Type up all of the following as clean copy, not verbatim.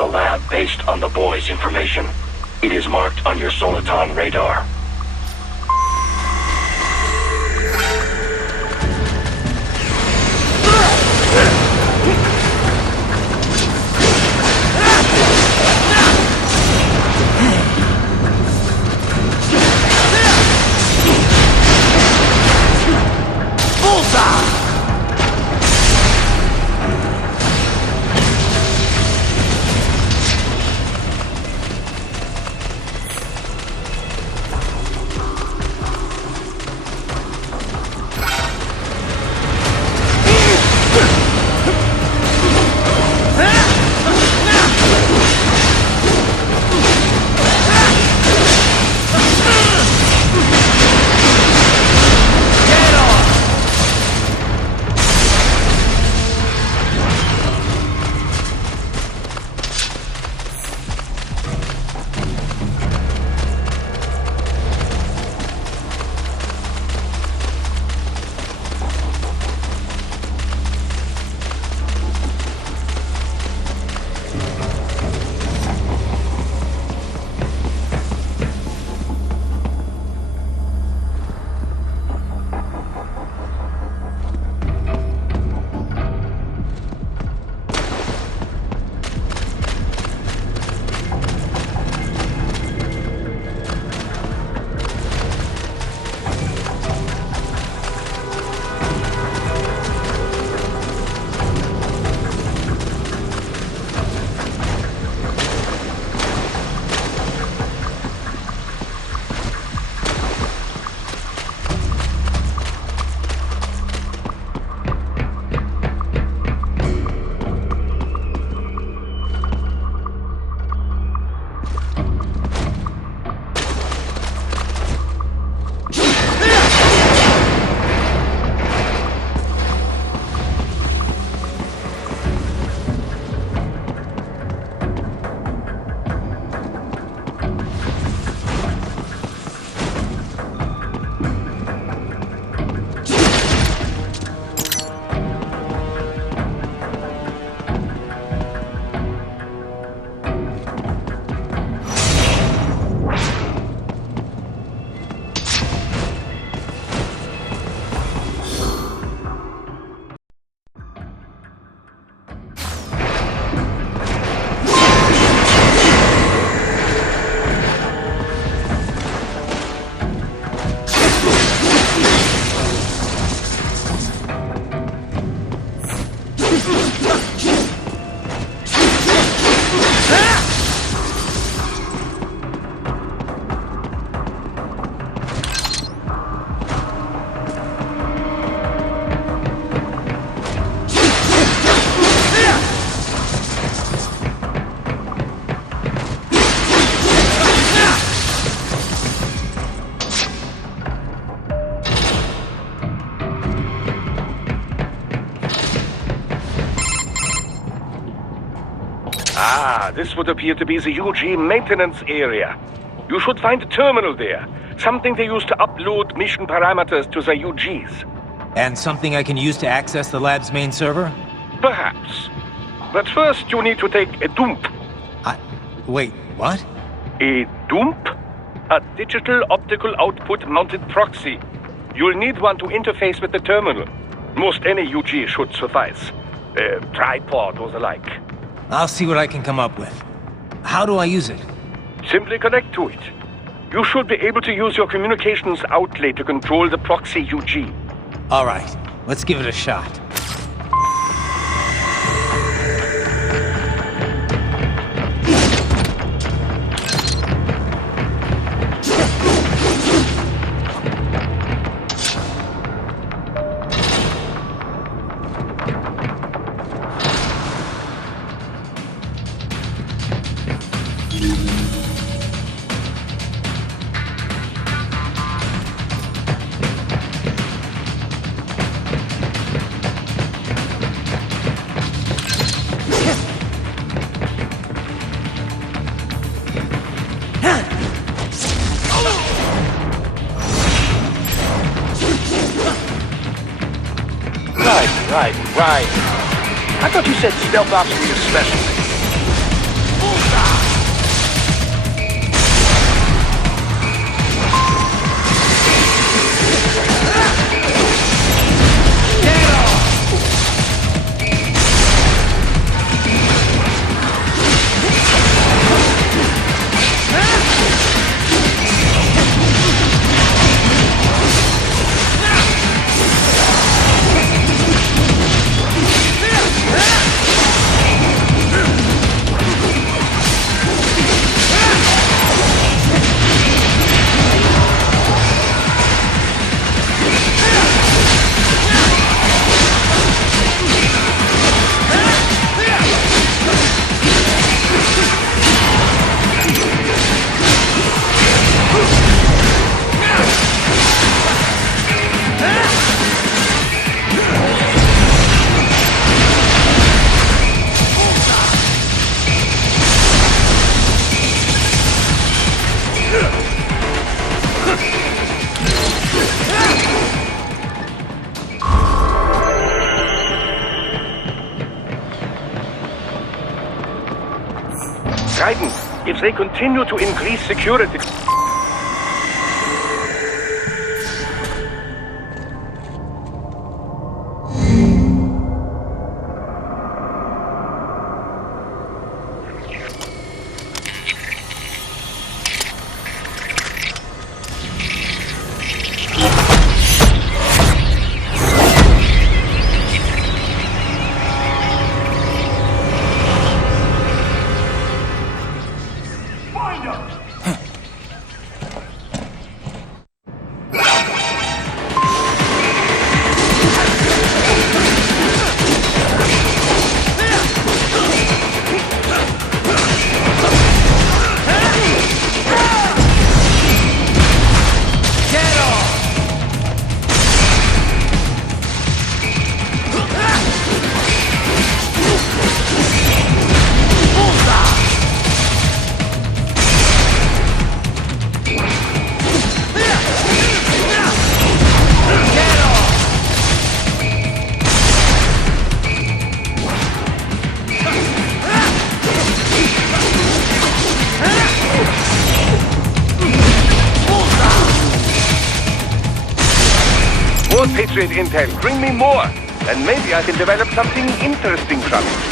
the lab based on the boy's information. It is marked on your Soliton radar. This would appear to be the UG maintenance area. You should find a terminal there. Something they use to upload mission parameters to the UGs. And something I can use to access the lab's main server? Perhaps. But first you need to take a dump. Wait, what? A dump? A digital optical output mounted proxy. You'll need one to interface with the terminal. Most any UG should suffice. A tripod or the like. I'll see what I can come up with. How do I use it? Simply connect to it. You should be able to use your communications outlet to control the proxy UG. All right, let's give it a shot. Right. I thought you said stealth ops were your specialty. If they continue to increase security... More Patriot intel. Bring me more. And maybe I can develop something interesting from it.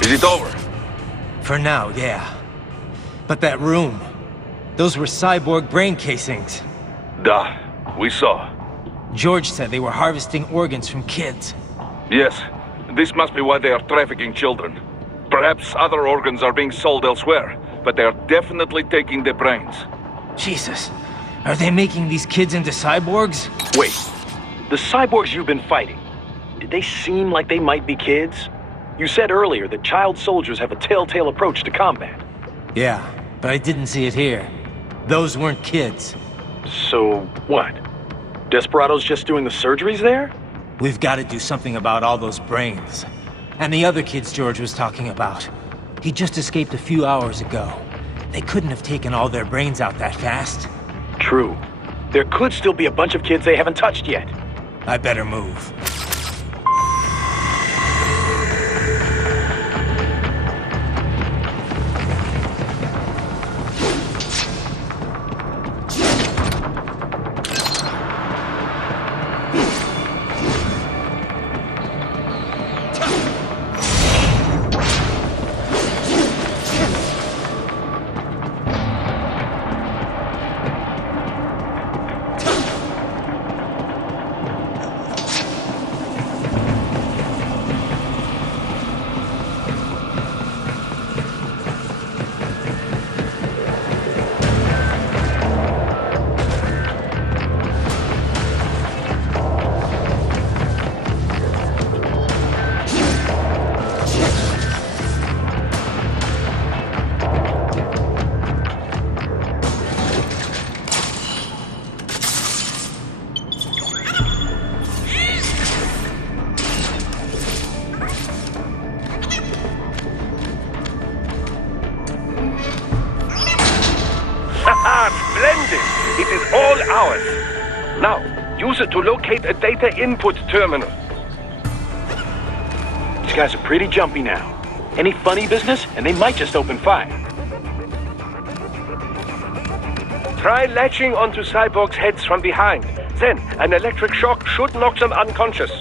Is it over? For now, yeah. But that room... those were cyborg brain casings. Duh. We saw. George said they were harvesting organs from kids. Yes. This must be why they are trafficking children. Perhaps other organs are being sold elsewhere, but they are definitely taking the brains. Jesus. Are they making these kids into cyborgs? Wait. The cyborgs you've been fighting, did they seem like they might be kids? You said earlier that child soldiers have a telltale approach to combat. Yeah, but I didn't see it here. Those weren't kids. So, what? Desperados just doing the surgeries there? We've got to do something about all those brains. And the other kids George was talking about. He just escaped a few hours ago. They couldn't have taken all their brains out that fast. True. There could still be a bunch of kids they haven't touched yet. I better move. ours. Now, use it to locate a data input terminal. These guys are pretty jumpy now. Any funny business, and they might just open fire. Try latching onto cyborgs' heads from behind. Then, an electric shock should knock them unconscious.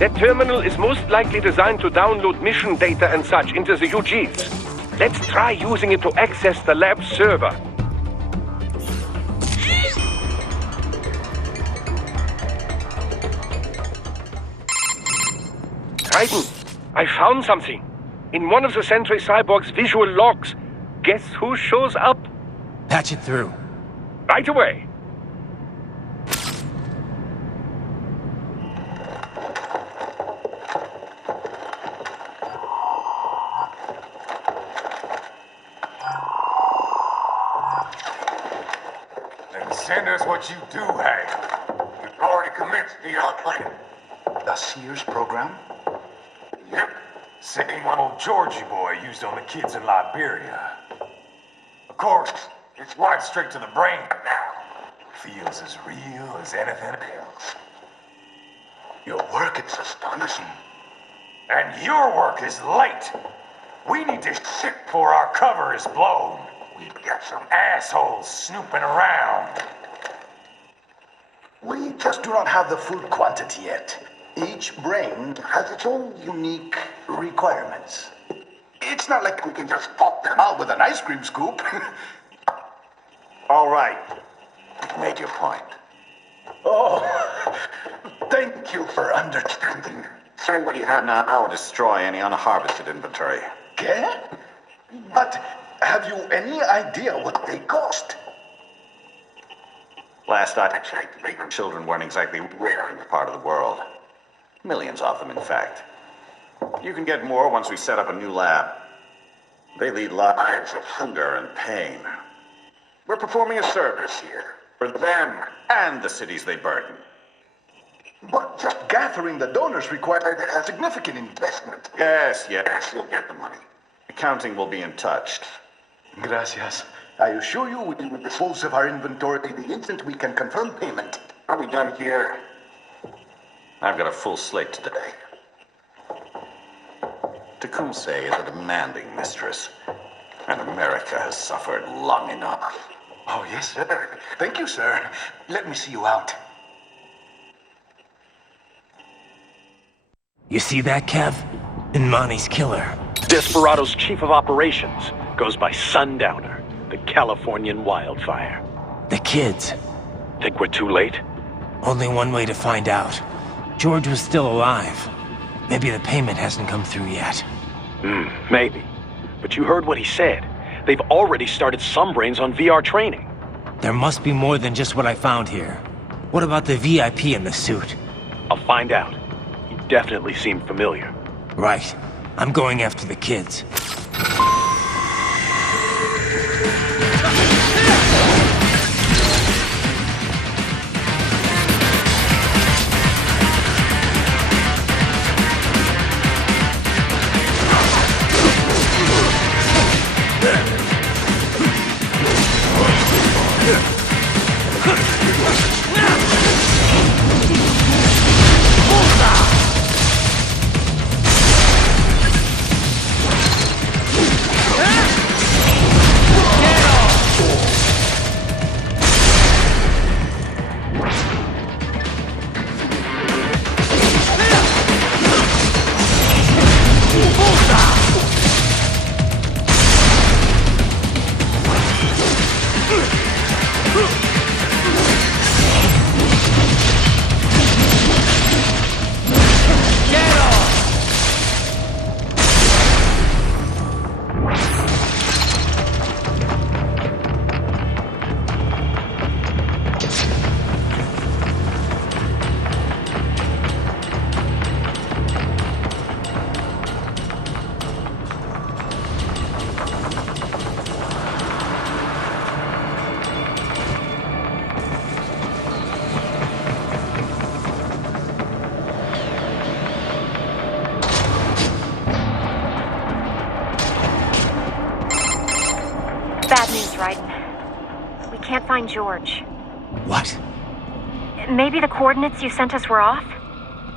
That terminal is most likely designed to download mission data and such into the U.G.s. Let's try using it to access the lab's server. Titan, I found something. In one of the Sentry Cyborg's visual logs. Guess who shows up? Patch it through. Right away. Send us what you do have. You've already commenced the plan. The Sears program? Yep. Same one old Georgie boy used on the kids in Liberia. Of course, it's right straight to the brain now. Feels as real as anything else. Your work is astonishing. And your work is late. We need to ship before our cover is blown. We've got some assholes snooping around. We just do not have the full quantity yet. Each brain has its own unique requirements. It's not like we can just pop them out with an ice cream scoop. All right. You've made your point. Oh, thank you for understanding. Send what you have now or destroy any unharvested inventory. Okay? But have you any idea what they cost? Last I checked, children weren't exactly rare in the part of the world. Millions of them, in fact. You can get more once we set up a new lab. They lead lives of hunger and pain. We're performing a service here for them and the cities they burden. But just gathering the donors required a significant investment. Yes, you'll get the money. Accounting will be in touch. Gracias. I assure you we will dispose of our inventory the instant we can confirm payment. Are we done here? I've got a full slate today. Tecumseh is a demanding mistress, and America has suffered long enough. Oh, yes, sir. Thank you, sir. Let me see you out. You see that, Kev? Imani's killer. Desperado's chief of operations goes by Sundowner, the Californian wildfire. The kids. Think we're too late? Only one way to find out. George was still alive. Maybe the payment hasn't come through yet. Maybe. But you heard what he said. They've already started some brains on VR training. There must be more than just what I found here. What about the VIP in the suit? I'll find out. He definitely seemed familiar. Right. I'm going after the kids. Bad news, Raiden. We can't find George. What? Maybe the coordinates you sent us were off?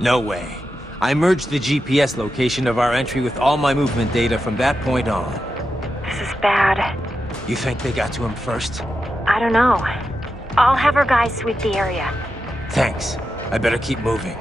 No way. I merged the GPS location of our entry with all my movement data from that point on. This is bad. You think they got to him first? I don't know. I'll have our guys sweep the area. Thanks. I better keep moving.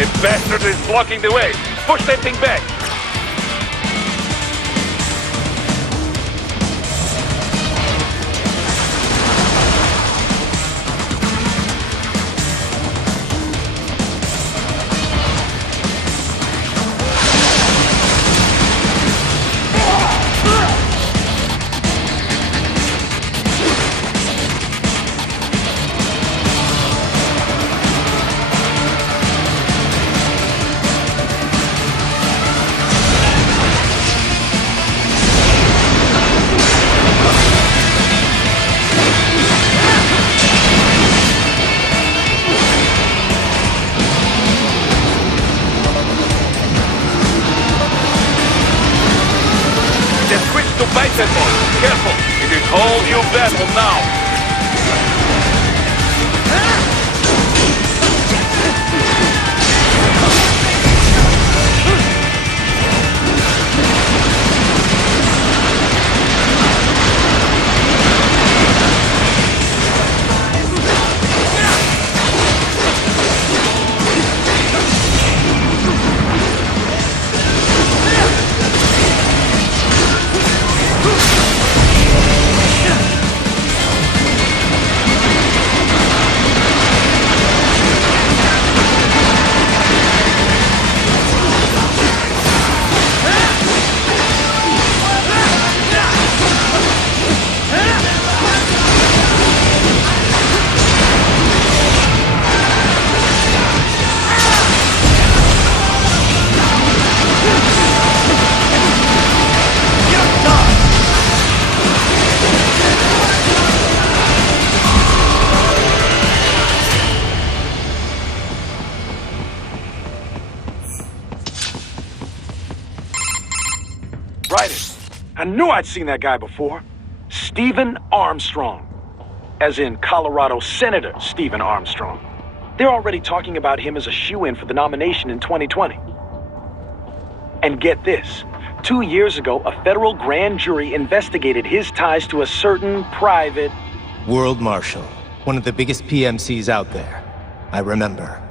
The bastard is blocking the way. Push that thing back. To fight that one. Careful. It is whole new battle now. I knew I'd seen that guy before. Stephen Armstrong. As in Colorado Senator Stephen Armstrong. They're already talking about him as a shoo-in for the nomination in 2020. And get this. 2 years ago, a federal grand jury investigated his ties to a certain private... World Marshal. One of the biggest PMCs out there. I remember.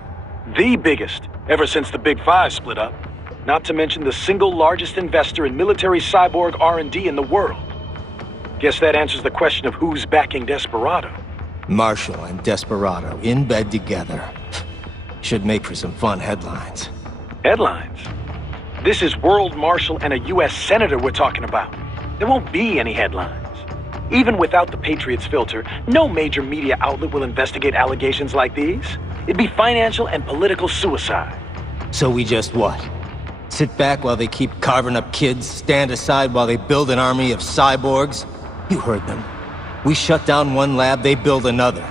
The biggest, ever since the Big Five split up. Not to mention the single largest investor in military cyborg R&D in the world. Guess that answers the question of who's backing Desperado. Marshall and Desperado in bed together. Should make for some fun headlines. Headlines? This is World Marshal and a U.S. Senator we're talking about. There won't be any headlines. Even without the Patriots filter, no major media outlet will investigate allegations like these. It'd be financial and political suicide. So we just what? Sit back while they keep carving up kids, stand aside while they build an army of cyborgs? You heard them. We shut down one lab, they build another.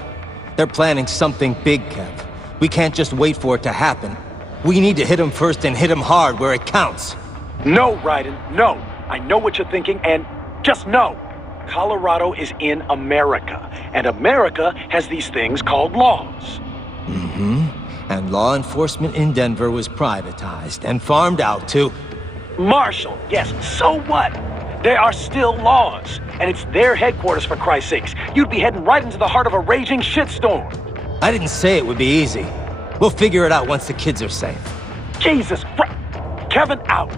They're planning something big, Kev. We can't just wait for it to happen. We need to hit them first and hit them hard where it counts. No, Raiden, no. I know what you're thinking, and just no. Colorado is in America, and America has these things called laws. Mm-hmm. And law enforcement in Denver was privatized and farmed out to... Marshall, yes, so what? There are still laws, and it's their headquarters for Christ's sakes. You'd be heading right into the heart of a raging shitstorm. I didn't say it would be easy. We'll figure it out once the kids are safe. Jesus Christ. Kevin out.